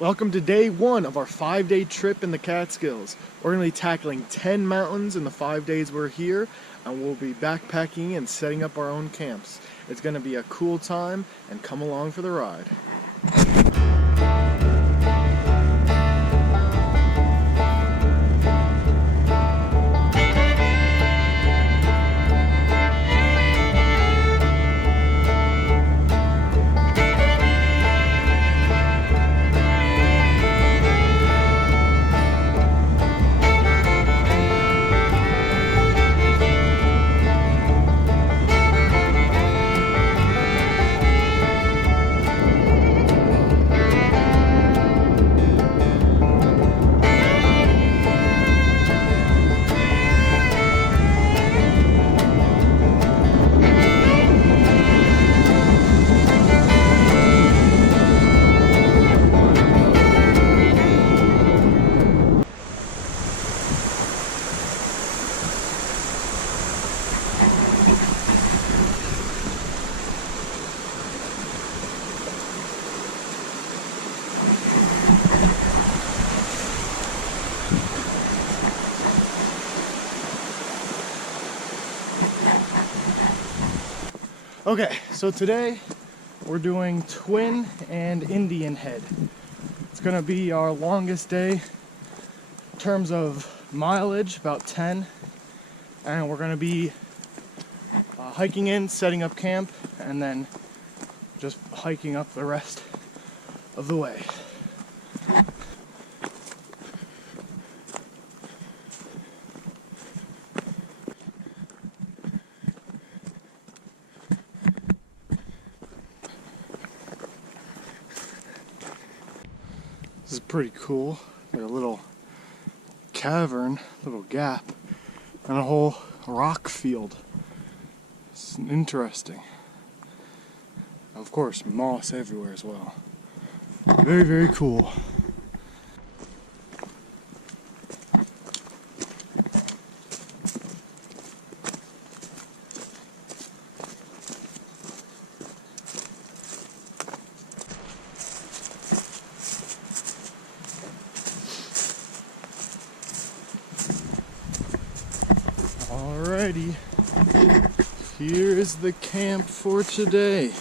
Welcome to day one of our 5-day trip in the Catskills. We're going to be tackling 10 mountains in the 5 days we're here, and we'll be backpacking and setting up our own camps. It's going to be a cool time, and come along for the ride. Okay, so today we're doing Twin and Indian Head. It's gonna be our longest day in terms of mileage, about 10, and we're gonna be hiking in, setting up camp, and then just hiking up the rest of the way. This is pretty cool. Got a little cavern, little gap, and a whole rock field. It's interesting. Of course, moss everywhere as well. Very, very cool. Alrighty, here is the camp for today.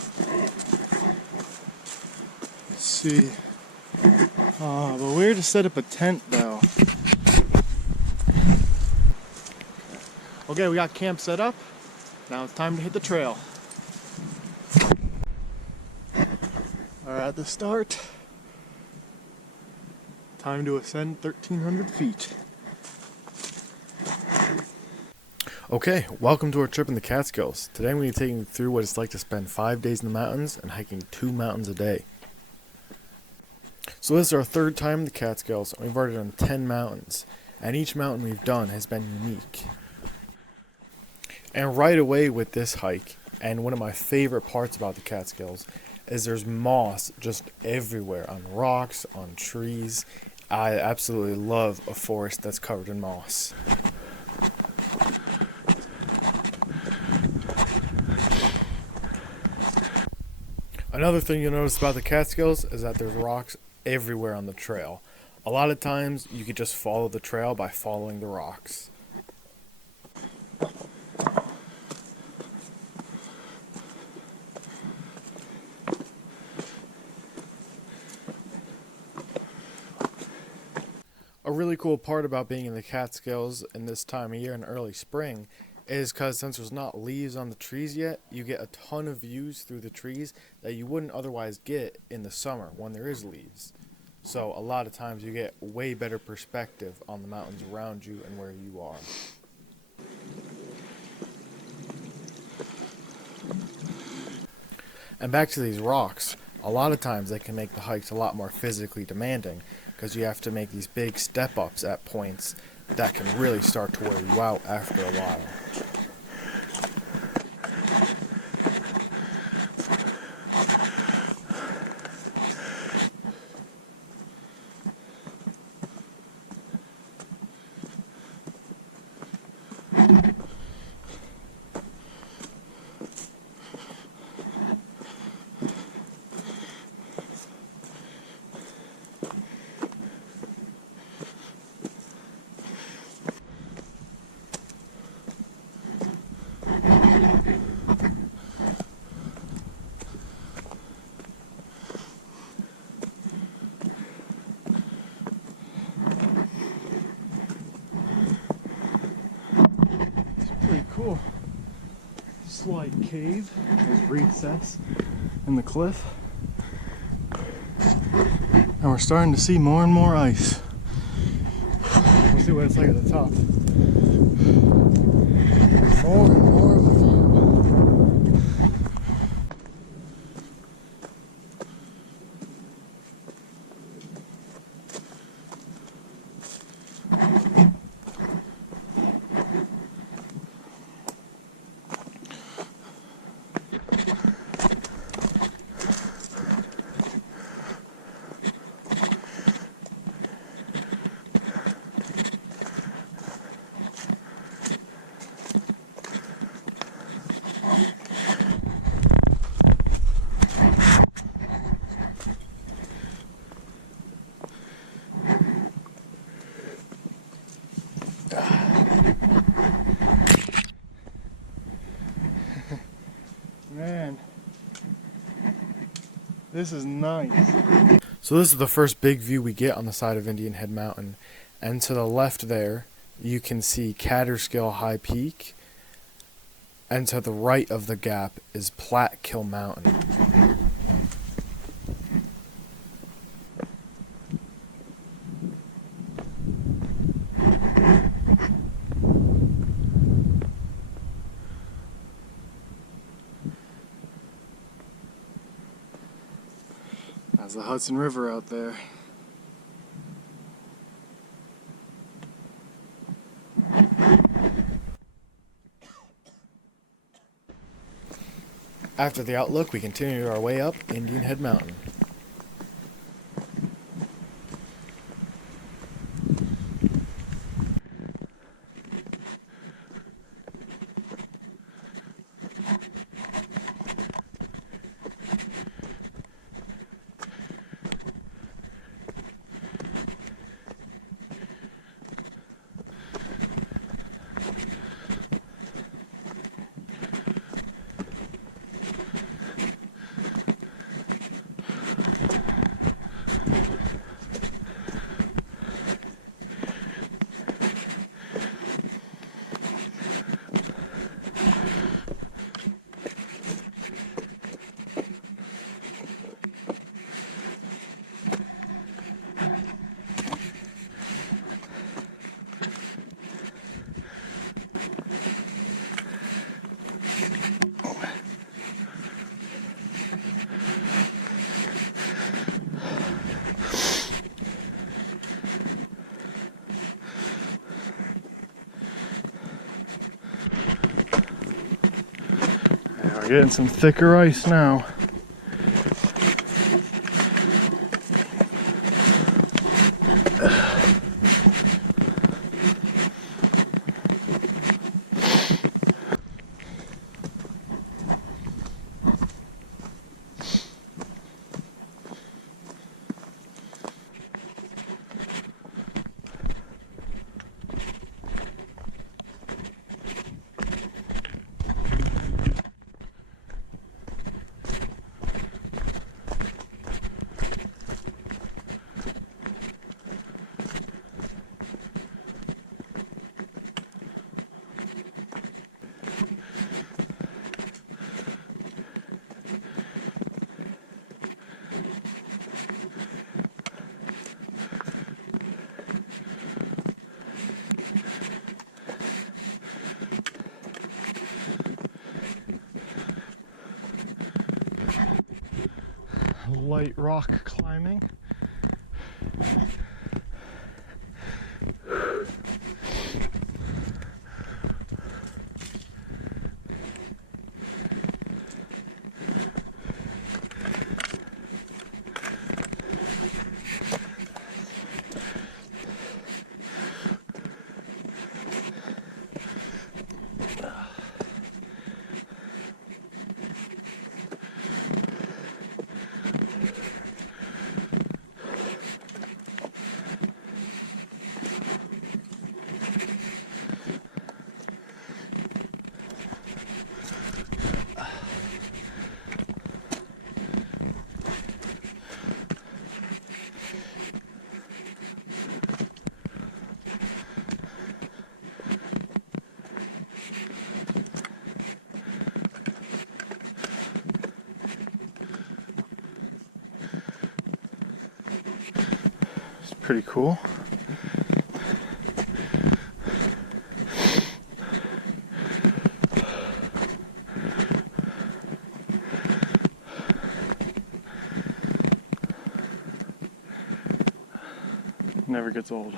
Let's see. But where to set up a tent though? Okay, we got camp set up. Now it's time to hit the trail. Alright, at the start. Time to ascend 1,300 feet. Okay, welcome to our trip in the Catskills. Today I'm going to be taking you through what it's like to spend 5 days in the mountains and hiking 2 mountains a day. So this is our 3rd time in the Catskills, and we've already done 10 mountains, and each mountain we've done has been unique. And right away with this hike, and one of my favorite parts about the Catskills, is there's moss just everywhere, on rocks, on trees. I absolutely love a forest that's covered in moss. Another thing you'll notice about the Catskills is that there's rocks everywhere on the trail. A lot of times you could just follow the trail by following the rocks. A really cool part about being in the Catskills in this time of year in early spring is because since there's not leaves on the trees yet, you get a ton of views through the trees that you wouldn't otherwise get in the summer when there is leaves. So a lot of times you get way better perspective on the mountains around you and where you are. And back to these rocks, a lot of times they can make the hikes a lot more physically demanding because you have to make these big step-ups at points that can really start to wear you out after a while. slight cave, there's recess in the cliff. And we're starting to see more and more ice. We'll see what it's like at the top. More and more of a view. Man, this is nice. So this is the first big view we get on the side of Indian Head Mountain. And to the left there, you can see Catskills High Peak. And to the right of the gap is Catskills Mountain. That's the Hudson River out there. After the outlook, we continue our way up Indian Head Mountain. We're getting some thicker ice now. Light rock climbing. Pretty cool. Never gets old.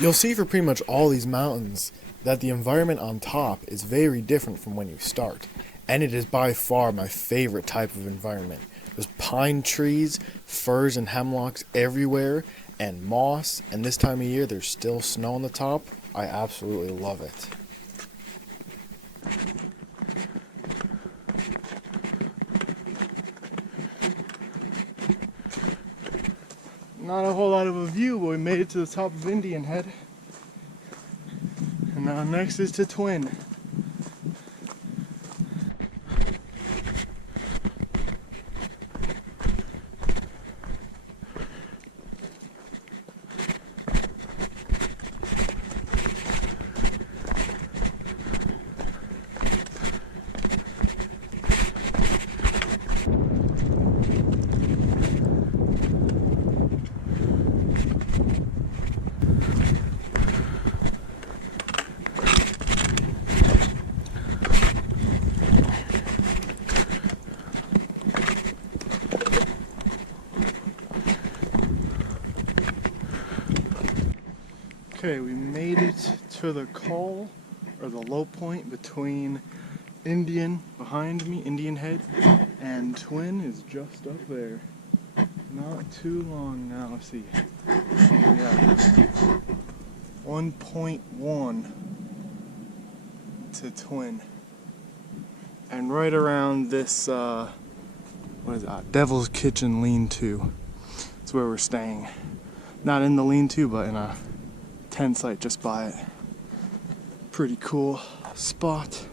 You'll see for pretty much all these mountains that the environment on top is very different from when you start. And it is by far my favorite type of environment. There's pine trees, firs and hemlocks everywhere, and moss, and this time of year there's still snow on the top. I absolutely love it. Not a whole lot of a view, but we made it to the top of Indian Head. And now next is to Twin. Okay, we made it to the col, or the low point between Indian behind me, Indian Head, and Twin is just up there. Not too long now, let's see. Yeah. 1.1 to Twin. And right around this, what is that? Devil's Kitchen lean-to. That's where we're staying. Not in the lean-to, but in a tent site just by it. Pretty cool spot.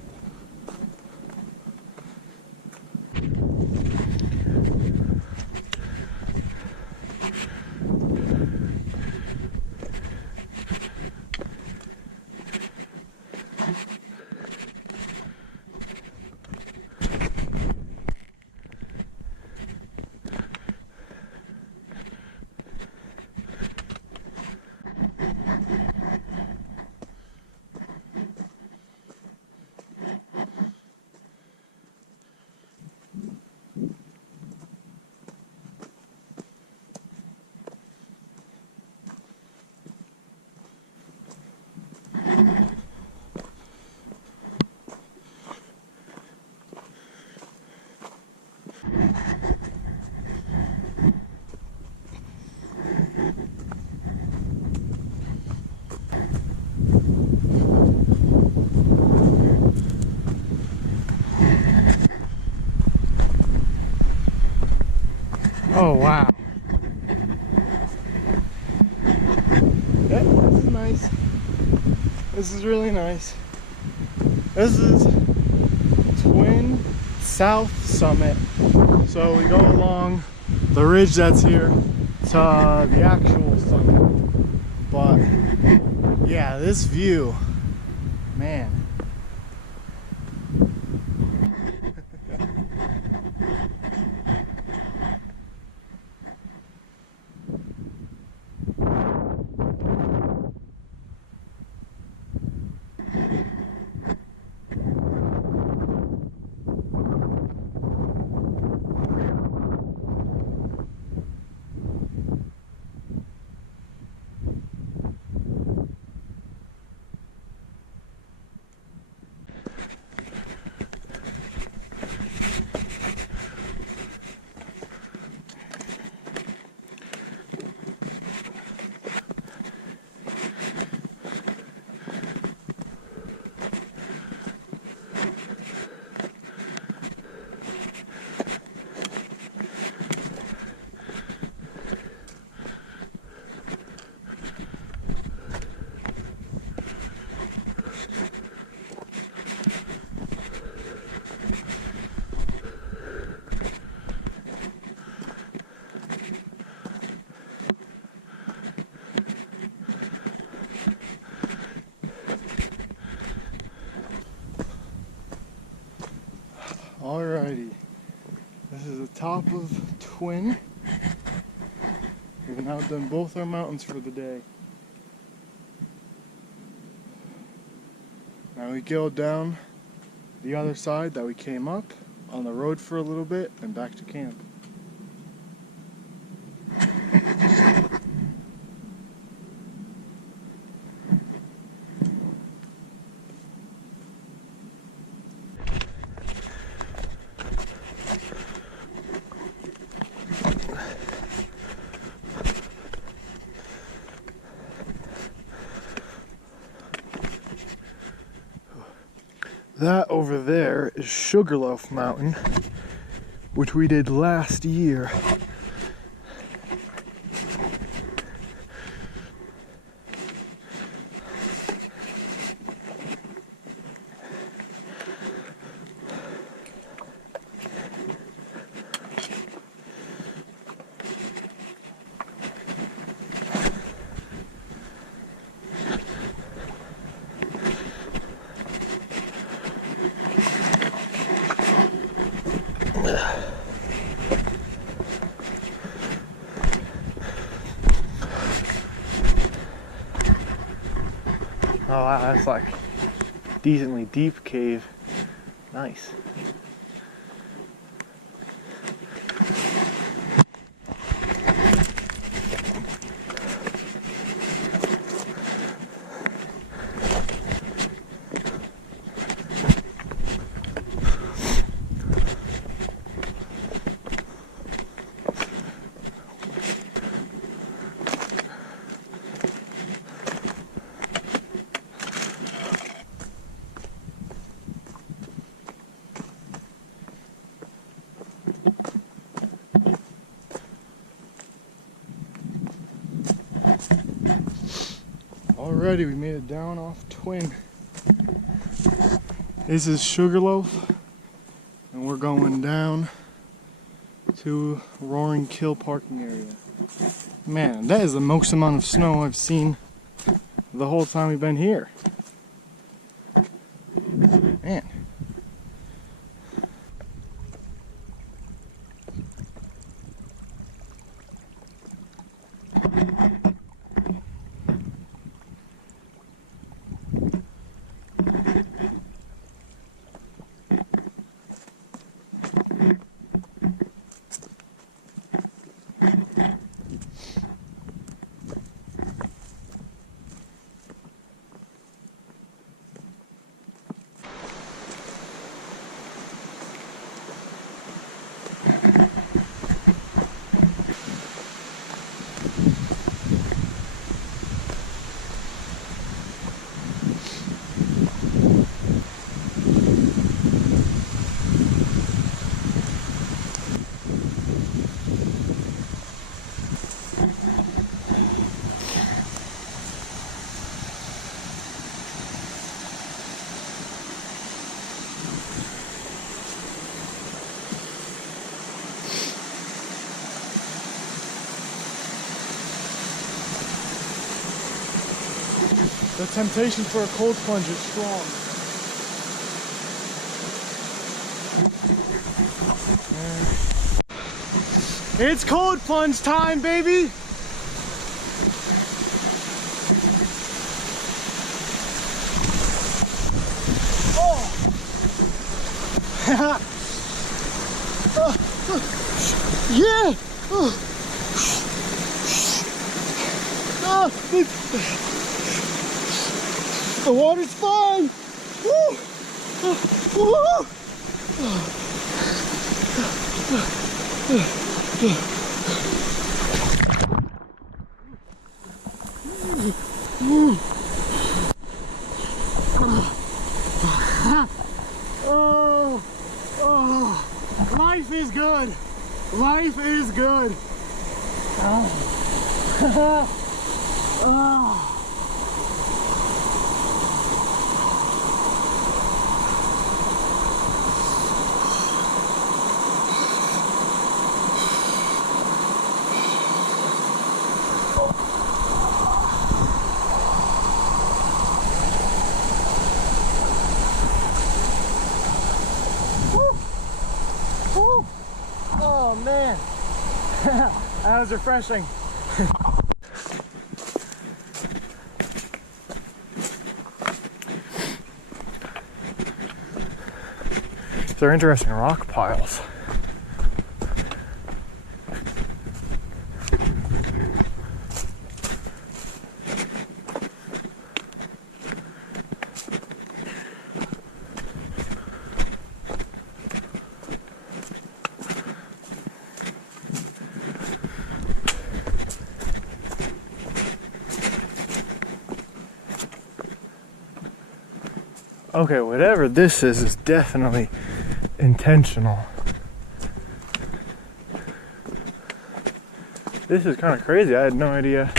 Oh wow. Yep, this is nice. This is really nice. This is Twin South Summit. So we go along the ridge that's here to the actual summit. But yeah, this view, man. Alrighty, this is the top of Twin. We've now done both our mountains for the day. Now we go down the other side that we came up, on the road for a little bit, and back to camp. That over there is Sugarloaf Mountain, which we did last year. Oh wow, that's like decently deep cave. Nice. Alrighty, we made it down off Twin. This is Sugarloaf, and we're going down to Roaring Kill parking area. Man, that is the most amount of snow I've seen the whole time we've been here. Man. The temptation for a cold plunge is strong. It's cold plunge time, baby! Oh! Yeah! The water's fine! Woo! Woo! Oh, oh, life is good. Life is good. Oh. Oh. man. That was refreshing. They're interesting rock piles. Okay, whatever this is definitely intentional. This is kind of crazy. I had no idea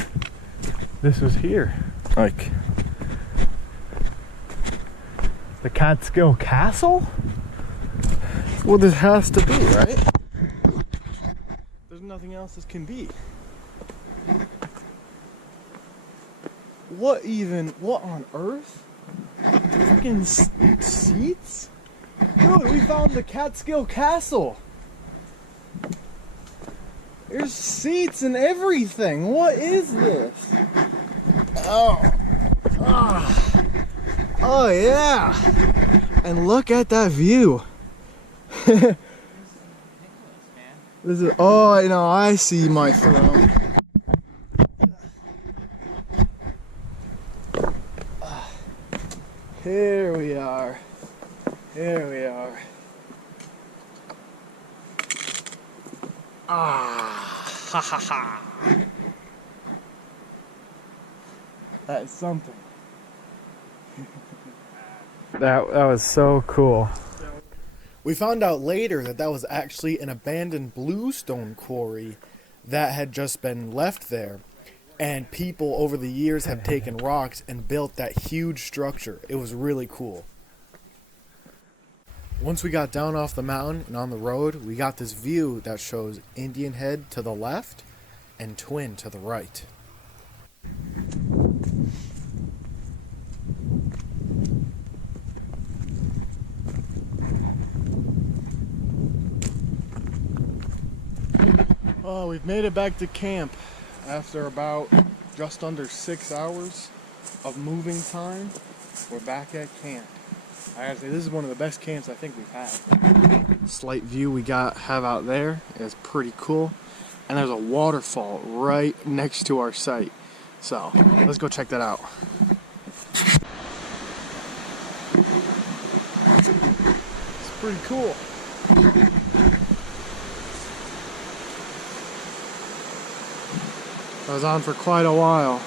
this was here. Like the Catskill Castle? Well, this has to be, right? There's nothing else this can be. What on earth? Freaking seats? Dude, we found the Catskill Castle. There's seats and everything. What is this? Oh. Oh yeah. And look at that view. This is, oh, I know, I see my throne. Here we are. Here we are. Ha ha ha. That is something. That was so cool. We found out later that that was actually an abandoned bluestone quarry that had just been left there. And people over the years have taken rocks and built that huge structure. It was really cool. Once we got down off the mountain and on the road, we got this view that shows Indian Head to the left and Twin to the right. Oh, we've made it back to camp after about just under 6 hours of moving time. We're back at camp. I gotta say, this is one of the best camps I think we've had. Slight view we have out there is pretty cool. And there's a waterfall right next to our site. So, let's go check that out. It's pretty cool. I was on for quite a while.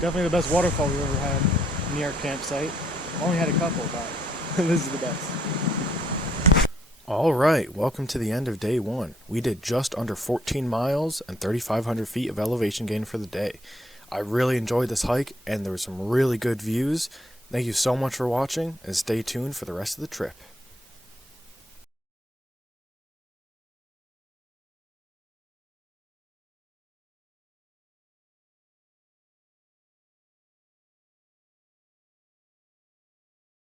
Definitely the best waterfall we've ever had near our campsite. Only had a couple, but this is the best. All right, welcome to the end of day one. We did just under 14 miles and 3,500 feet of elevation gain for the day. I really enjoyed this hike, and there were some really good views. Thank you so much for watching, and stay tuned for the rest of the trip.